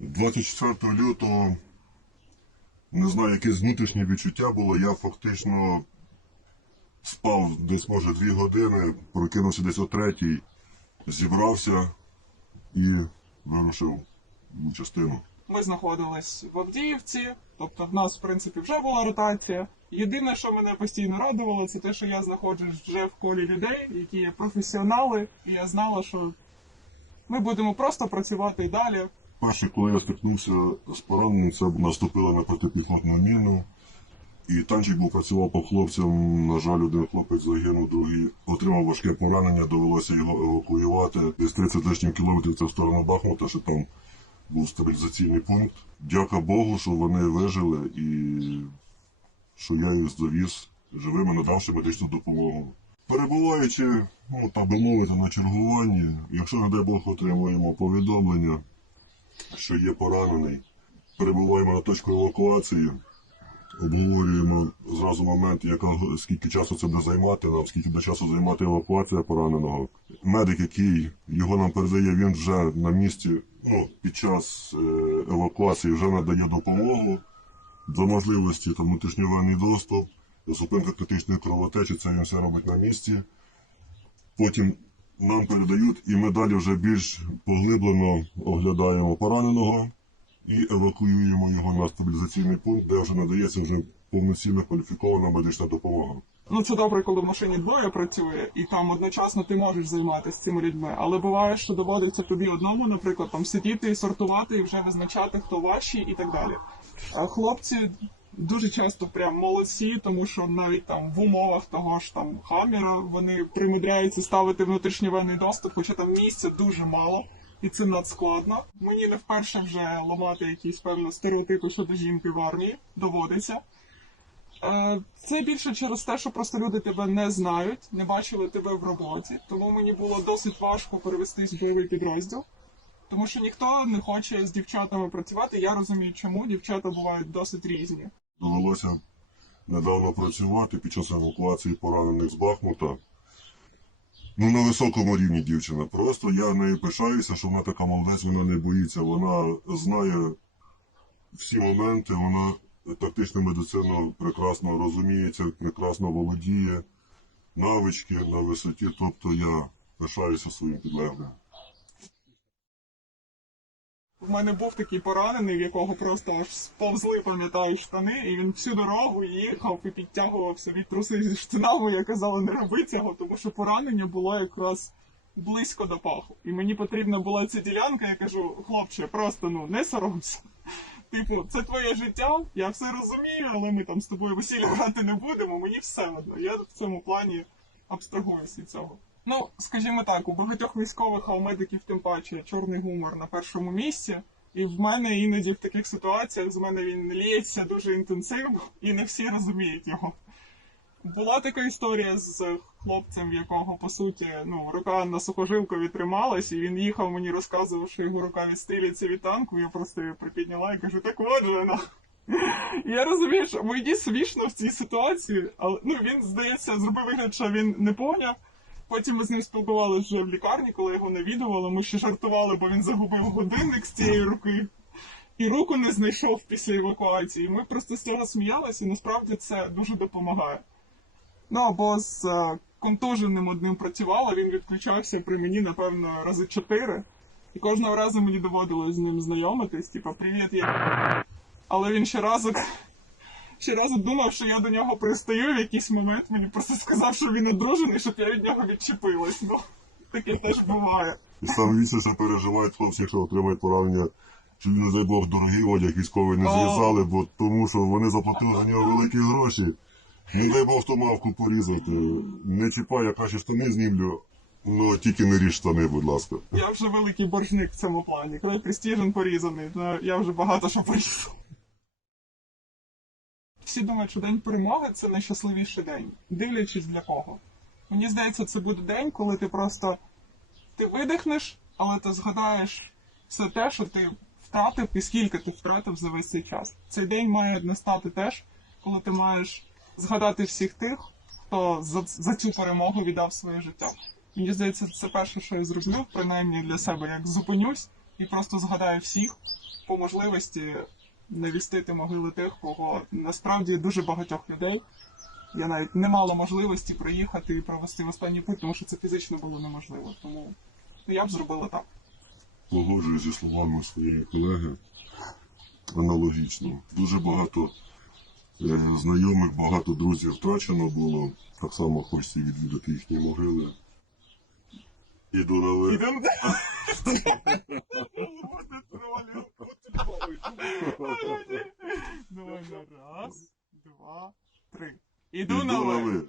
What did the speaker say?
24 лютого, не знаю, якесь внутрішнє відчуття було. Я фактично спав десь, може, дві години, прокинувся десь о третій, зібрався і вирушив в частину. Ми знаходились в Авдіївці, тобто в нас, в принципі, вже була ротація. Єдине, що мене постійно радувало, це те, що я знаходжусь вже в колі людей, які є професіонали, і я знала, що ми будемо просто працювати далі. Перше, коли я стикнувся з пораненням, це наступила на протипіхотну міну. І танчик був працював по хлопцям. На жаль, один хлопець загинув, другий отримав важке поранення, довелося його евакуювати. Десь 30 лишнім кілометрів це в сторону Бахмута, що там був стабілізаційний пункт. Дяка Богу, що вони вижили і що я їх завіз живими, надавши медичну допомогу. Перебуваючи, ну так би мовити, на чергуванні, якщо, не дай Бог, отримуємо повідомлення, що є поранений, перебуваємо на точку евакуації, обговорюємо зразу момент, яка, скільки часу це буде займати нам, скільки буде часу займати евакуація пораненого. Медик, який його нам передає, він вже на місці, ну, під час е, евакуації вже надає допомогу за можливості там внутрішньовенний доступ, зупинка критичної кровотечі, це він все робить на місці. Потім нам передають, і ми далі вже більш поглиблено оглядаємо пораненого і евакуюємо його на стабілізаційний пункт, де вже надається вже повноцінна кваліфікована медична допомога. Ну це добре, коли в машині двоє працює, і там одночасно ти можеш займатися цими людьми. Але буває, що доводиться тобі одному, наприклад, там сидіти і сортувати, і вже визначати, хто ваші і так далі. А хлопці дуже часто прям молодці, тому що навіть там в умовах того ж там хаммера вони примудряються ставити внутрішньовенний доступ, хоча там місця дуже мало. І це надскладно. Мені не вперше вже ламати якісь певно стереотипи щодо жінки в армії доводиться. Е, Це більше через те, що просто люди тебе не знають, не бачили тебе в роботі. Тому мені було досить важко перевестись в бойовий підрозділ. Тому що ніхто не хоче з дівчатами працювати. Я розумію, чому дівчата бувають досить різні. Довелося недавно працювати під час евакуації поранених з Бахмута. Ну, на високому рівні дівчина. Просто я нею пишаюся, що вона така молодець, вона не боїться. Вона знає всі моменти, вона тактичну медицину прекрасно розуміється, прекрасно володіє, навички на висоті. Тобто я пишаюся своїм підлеглим. В мене був такий поранений, в якого просто аж сповзли, пам'ятаю, штани, і він всю дорогу їхав і підтягував собі труси зі штанами. Я казала, не роби цього, тому що поранення було якраз близько до паху. І мені потрібна була ця ділянка, я кажу, хлопче, просто ну не соромся. Типу, це твоє життя, я все розумію, але ми там з тобою весілля грати не будемо, мені все одно. Я в цьому плані абстрагуюся від цього. Ну, скажімо так, у багатьох військових, а у медиків тим паче чорний гумор на першому місці. І в мене іноді в таких ситуаціях з мене він ліється дуже інтенсивно, і не всі розуміють його. Була така історія з хлопцем, в якого по суті ну рука на сухожилкові трималась, і він їхав мені розказував, що його рука відстрілюється від танку. Я просто її припідняла і кажу, так от же вона. Я розумію, що мені смішно в цій ситуації, але ну він здається зробив вигляд, що він не поняв. Потім ми з ним спілкувалися вже в лікарні, коли його навідували. Ми ще жартували, бо він загубив годинник з цієї руки. І руку не знайшов після евакуації. Ми просто з цього сміялися, і насправді це дуже допомагає. Ну або з е, контуженим одним працювала, він відключався при мені, напевно, рази чотири. І кожного разу мені доводилось з ним знайомитись, типа, привіт, я. Але він ще разу ще разу думав, що я до нього пристаю в якийсь момент. Мені просто сказав, що він одружений, щоб я від нього відчепилась. Ну, таке теж буває. І більше це переживають хлопці, якщо отримають поранення, він, не дай Бог, дорогий одяг військовий не зв'язали, бо тому що вони заплатили за нього великі гроші. Не дай Бог ту мавку порізати. Не чіпай, я краще штани знімлю. Ну тільки не ріж штани, будь ласка. Я вже великий боржник в цьому плані. Коли престижен порізаний, то я вже багато що порізав. Всі думають, що день перемоги це найщасливіший день, дивлячись для кого. Мені здається, це буде день, коли ти просто ти видихнеш, але ти згадаєш все те, що ти втратив і скільки ти втратив за весь цей час. Цей день має настати теж, коли ти маєш згадати всіх тих, хто за, за цю перемогу віддав своє життя. Мені здається, це перше, що я зроблю, принаймні для себе, як зупинюсь і просто згадаю всіх по можливості навістити могили тих, кого насправді дуже багатьох людей. Я навіть не мала можливості приїхати і провести в останній путь, тому що це фізично було неможливо. Тому я б зробила так. Погоджуюсь зі словами своєї колеги. Аналогічно. Дуже багато е, знайомих, багато друзів втрачено було. Так само хочеться відвідати їхні могили. Іду на ви. Ідемо. Давай на раз, два, три. Іду на ви.